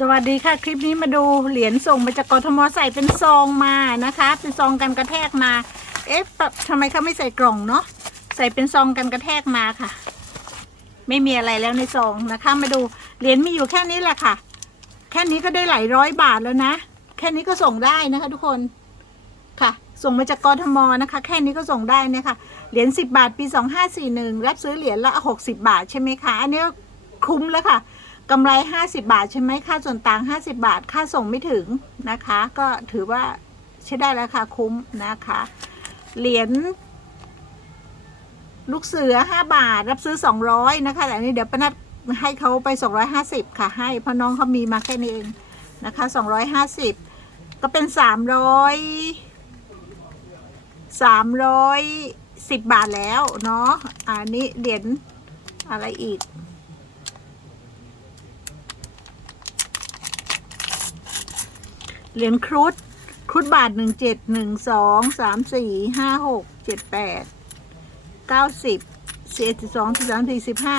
สวัสดีค่ะ คลิปนี้มาดูเหรียญส่งมาจากกทมใส่เป็นซองมานะคะ เป็นซองกันกระแทกมา เอ๊ะทำไมเขาไม่ใส่กล่องเนาะใส่เป็นซองกันกระแทกมาค่ะ ไม่มีอะไรแล้วในซองนะคะ มาดูเหรียญมีอยู่แค่นี้แหละค่ะ แค่นี้ก็ได้หลายร้อยบาทแล้วนะ แค่นี้ก็ส่งได้นะคะ ทุกคนค่ะ ส่งมาจากกทมนะคะ แค่นี้ก็ส่งได้นี่ค่ะเหรียญสิบาทปีสองห้าสี่หนึ่งรับซื้อเหรียญละหกสิบาทใช่ไหมคะอันนี้คุ้มแล้วค่ะ กำไร 50 บาทใช่ไหมค่าส่วนต่าง 50 บาท ค่าส่งไม่ถึงนะคะ ก็ถือว่าใช้ได้ราคาคุ้มนะคะ เหรียญลูกเสือ 5 บาทรับซื้อ 200 นะคะ แต่อันนี้เดี๋ยวป้านัดให้เขาไป 250 ค่ะ ให้เพราะน้องเขามีมาแค่นี้เองนะคะ 250 ก็เป็น 300 310 บาทแล้วเนาะอันนี้เหรียญอะไรอีก เหรียญครุฑครุฑบาทหนึ่งเจ็ดหนึ่งสองสามสี่ห้าหกเจ็ดแปดเก้าสิบสิบเอ็ดสิบสองสิบสามสี่สิบห้า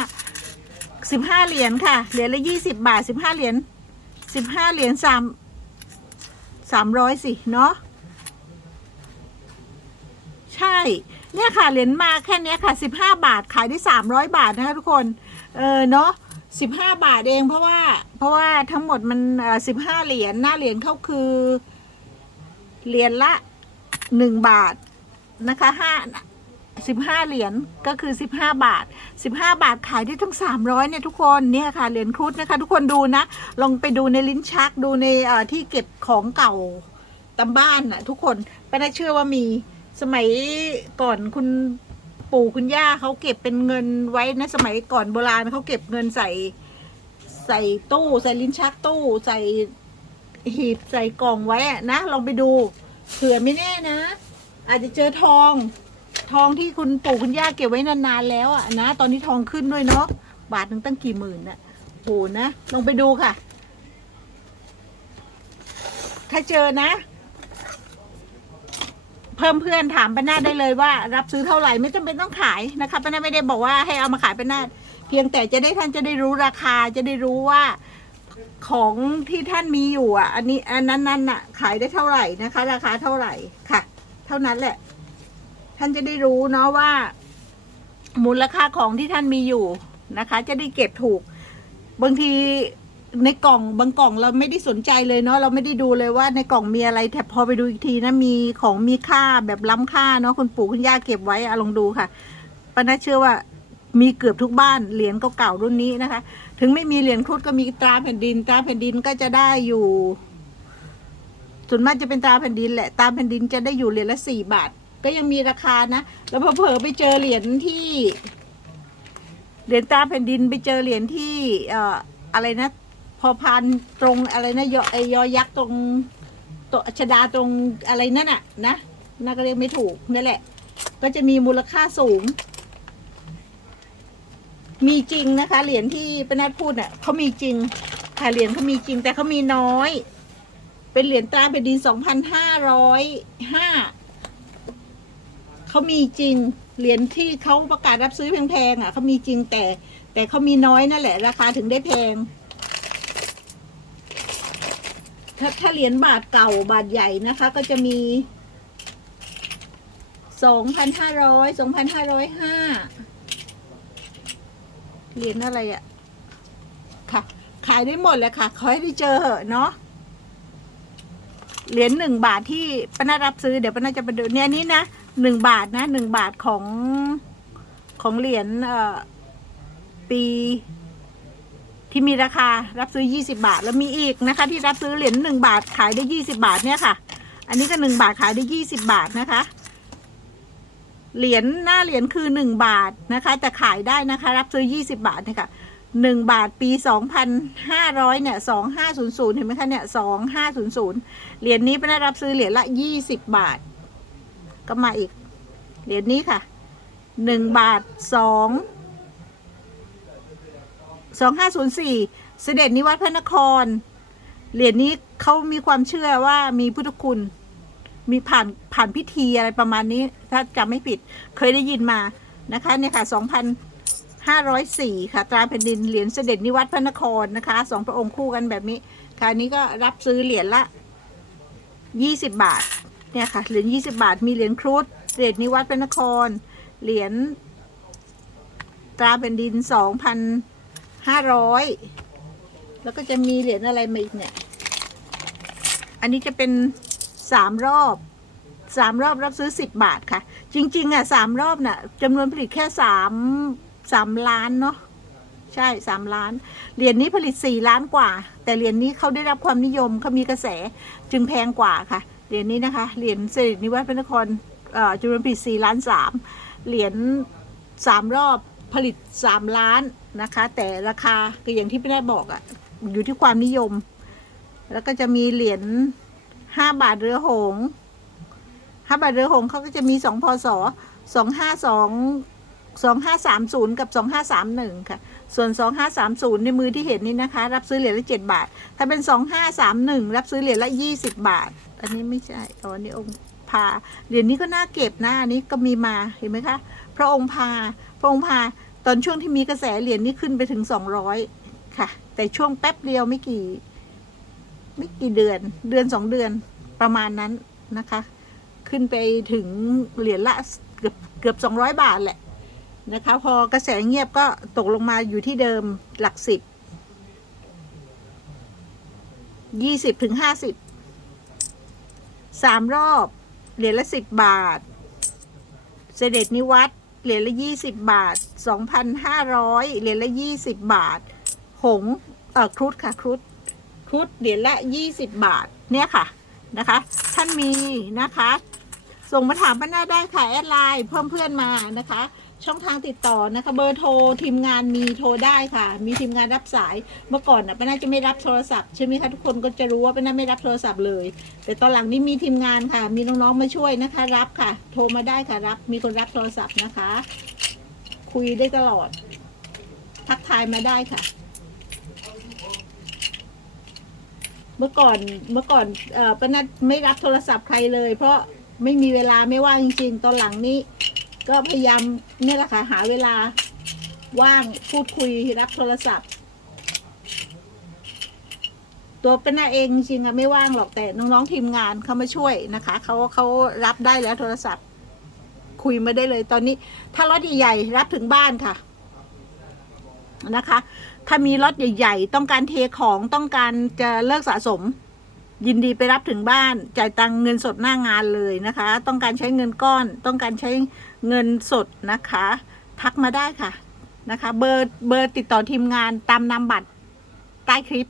สิบห้าเหรียญค่ะ เหรียญละยี่สิบบาทสิบห้าเหรียญสิบห้าเหรียญสามสามร้อยสิเนาะใช่ เนี่ยค่ะเหรียญมาแค่เนี้ยค่ะสิบห้าบาทขายได้สามร้อยบาทนะคะทุกคน เออเนาะ สิบห้าบาทเองเพราะว่า เพราะว่าทั้งหมดมันสิบห้าเหรียญหน้าเหรียญเขาคือเหรียญละหนึ่งบาทนะคะห้าสิบห้าเหรียญก็คือสิบห้าบาทสิบห้าบาทขายได้ทั้งสามร้อยเนี่ยทุกคนเนี่ยค่ะเหรียญครุฑนะคะ ทุกคนดูนะ ลองไปดูในลิ้นชักดูในอ่อที่เก็บของเก่าตามบ้านน่ะ ทุกคนไม่ได้เชื่อว่ามีสมัยก่อนคุณ ปู่คุณย่าเขาเก็บเป็นเงินไว้นะสมัยก่อนโบราณเขาเก็บเงินใส่ ใส่ตู้ใส่ลิ้นชักตู้ใส่หีบใส่กล่องไว้อะนะลองไปดูเผื่อไม่แน่นะ อาจจะเจอทอง ทองที่คุณปู่คุณย่าเก็บไว้นานๆแล้วอะนะ ตอนนี้ทองขึ้นด้วยเนาะบาทหนึ่งตั้งกี่หมื่นน่ะโหนะลองไปดูค่ะ ถ้าเจอนะ พิ่มเพื่อนถามป้านาได้เลยว่า รับซื้อเท่าไหร่ไม่จำเป็นต้องขายนะคะป้านาไม่ได้บอกว่าให้เอามาขายป้านาเพียงแต่จะได้ท่านจะได้รู้ราคาจะได้รู้ว่าของที่ท่านมีอยู่อะ อันนี้อันนั้นนั่นอะ ขายได้เท่าไหร่นะคะ ราคาเท่าไหร่ค่ะ เท่านั้นแหละ ท่านจะได้รู้เนาะว่า มูลค่าของที่ท่านมีอยู่นะคะ จะได้เก็บถูก บางที ในกล่องบางกล่องเราไม่ได้สนใจเลยเนาะเราไม่ได้ดูเลยว่าในกล่องมีอะไรแต่พอไปดูอีกทีนะมีของมีค่าแบบล้ำค่าเนาะคุณปู่คุณย่าเก็บไว้อะลองดูค่ะป้าน่าเชื่อว่ามีเกือบทุกบ้านเหรียญเก่าๆรุ่นนี้นะคะ ถึงไม่มีเหรียญครุฑก็มีตราแผ่นดิน ตราแผ่นดินก็จะได้อยู่ส่วนมากจะเป็นตราแผ่นดินแหละตราแผ่นดินจะได้อยู่เหรียญละสี่บาท ก็ยังมีราคานะ แล้วพอเผลอไปเจอเหรียญที่เหรียญตราแผ่นดินไปเจอเหรียญที่เอ่ออะไรนะ อพานตรงอะไรนะยอไอยอยักษ์ตรงตัวชดาตรงอะไรนั่นน่ะนะน่าก็เรียกไม่ถูกนั่นแหละ ก็จะมีมูลค่าสูง มีจริงนะคะ เหรียญที่ป้านัดพูดน่ะเขามีจริงค่ะเหรียญเขามีจริงแต่เขามีน้อย เป็นเหรียญตราแผ่นดินสองพันห้าร้อยห้าเขามีจริงเหรียญที่เขาประกาศรับซื้อแพงๆอะเขามีจริงแต่ แต่เขามีน้อยนั่นแหละ ราคาถึงได้แพง ถ้าถ้าเหรียญบาทเก่าบาทใหญ่นะคะ ก็จะมีสองพันห้าร้อยสองพันห้าร้อยห้าเหรียญอะไรอะ่ะค่ะ ขายได้หมดเลยค่ะ ขอให้ได้เจอเหอะเนาะเหรียญหนึ่งบาทที่ป้านารับซื้อเดี๋ยวป้านาจะไปดูเนี่ยนนี้นะหนึ่งบาทนะหนึ่งบาทของของเหรียญเอ่อปี ที่มีราคารับซื้อ 20 บาท แล้วมีอีกนะคะ ที่รับซื้อเหรียญหนึ่งบาทขายได้ 20 บาทเนี่ยค่ะ อันนี้ก็หนึ่งบาทขายได้ 20 บาทนะคะ เหรียญหน้าเหรียญคือหนึ่งบาทนะคะ แต่ขายได้นะคะ รับซื้อ 20 บาทเนี่ยค่ะหนึ่งบาทปี2,500เนี่ย2500เห็นไหมคะเนี่ย2500เหรียญนี้เป็นได้รับซื้อเหรียญละ20บาท ก็มาอีก เหรียญนี้ค่ะหนึ่งบาทสอง สองห้าศูนย์สี่เสด็จนิวัตพระนคร เหรียญนี้เขามีความเชื่อว่ามีพุทธคุณ มีผ่านผ่านพิธีอะไรประมาณนี้ ถ้าจำไม่ผิดเคยได้ยินมานะคะเนี่ยค่ะสองพันห้าร้อยสี่ค่ะ ตราแผ่นดินเหรียญเสด็จนิวัตพระนครนะคะสองพระองค์คู่กันแบบนี้ค่ะนี้ก็รับซื้อเหรียญละยี่สิบบาทเนี่ยค่ะเหรียญยี่สิบาท มีเหรียญครุฑเหรียญนิวัฒพระนคร เหรียญตราแผ่นดินสองพัน ห้าร้อยแล้วก็จะมีเหรียญอะไรมาอีกเนี่ย อันนี้จะเป็นสามรอบสามรอบรับซื้อสิบบาทค่ะ จริง ๆ อะสามรอบน่ะจำนวนผลิตแค่สามสามล้านเนาะใช่สามล้านเหรียญนี้ผลิตสี่ล้านกว่า แต่เหรียญนี้เขาได้รับความนิยมเขามีกระแสจึงแพงกว่าค่ะเหรียญนี้นะคะเหรียญสิรินิวัฒน์พระนครจำนวนผลิตสี่ล้านสามเหรียญสามรอบ ผลิตสามล้านนะคะ แต่ราคาก็อย่างที่พี่นัทบอกอะอยู่ที่ความนิยม แล้วก็จะมีเหรียญห้าบาทเรือหงห้าบาทเรือหงเขาก็จะมีสองพศสองห้าสองสองห้าสามศูนย์กับสองห้าสามหนึ่งค่ะ ส่วน 2530 ในมือที่เห็นนี้นะคะ รับซื้อเหรียญละ 7 บาท ถ้าเป็น 2531 รับซื้อเหรียญละ 20 บาท อันนี้ไม่ใช่อ๋อนนี้องค์พาเหรียญนี้ก็น่าเก็บนะอันนี้ก็มีมาเห็นไหมคะ พระองค์พา พระองค์พา ตอนช่วงที่มีกระแสเหรียญนี้ขึ้นไปถึง 200 ค่ะ แต่ช่วงแป๊บเดียวไม่กี่ ไม่กี่เดือนเดือนสองเดือนประมาณนั้นนะคะ ขึ้นไปถึงเหรียญละเกือบเกือบ 200 บาทแหละนะคะ พอกระแสเงียบก็ตกลงมาอยู่ที่เดิมหลักสิบยี่สิบถึงห้าสิบสามรอบ เหรียญละสิบบาท เสด็จนิวัตร เหรียญละยี่สิบบาทสองพันห้าร้อยเหรียญละยี่สิบบาท หงเอ่อครุฑค่ะครุฑครุฑเหรียญละยี่สิบบาทเนี่ยค่ะนะคะ ท่านมีนะคะ ส่งมาถามป้าหน้าได้ค่ะแอดไลน์เพิ่มเพื่อนมานะคะ ช่องทางติดต่อนะคะ เบอร์โทรทีมงานมีโทรได้ค่ะ มีทีมงานรับสายเมื่อก่อนนะป้าน้าจะไม่รับโทรศัพท์ใช่ไหมคะทุกคนก็จะรู้ว่าป้าน้าไม่รับโทรศัพท์เลย แต่ตอนหลังนี้มีทีมงานค่ะ มีน้องๆมาช่วยนะคะ รับค่ะ โทรมาได้ค่ะรับ มีคนรับโทรศัพท์นะคะ คุยได้ตลอด ทักทายมาได้ค่ะเมื่อก่อนเมื่อก่อนเอ่อป้านัดไม่รับโทรศัพท์ใครเลย เพราะไม่มีเวลาไม่ว่างจริงๆ ตอนหลังนี้ ก็พยายามเนี่ยแหละค่ะหาเวลาว่างพูดคุยรับโทรศัพท์ ตัวเป็นนาเองจริงอะไม่ว่างหรอกแต่น้องๆทีมงานเขามาช่วยนะคะเขาเขารับได้แล้วโทรศัพท์ คุยมาได้เลยตอนนี้ ถ้ารถใหญ่ๆรับถึงบ้านค่ะนะคะ ถ้ามีรถใหญ่ ๆ ต้องการเทของต้องการจะเลิกสะสม ยินดีไปรับถึงบ้าน จ่ายตังเงินสดหน้างานเลยนะคะ ต้องการใช้เงินก้อน ต้องการใช้เงินสดนะคะ ทักมาได้ค่ะนะคะ เบอร์เบอร์ติดต่อทีมงานตามนามบัตรใต้คลิป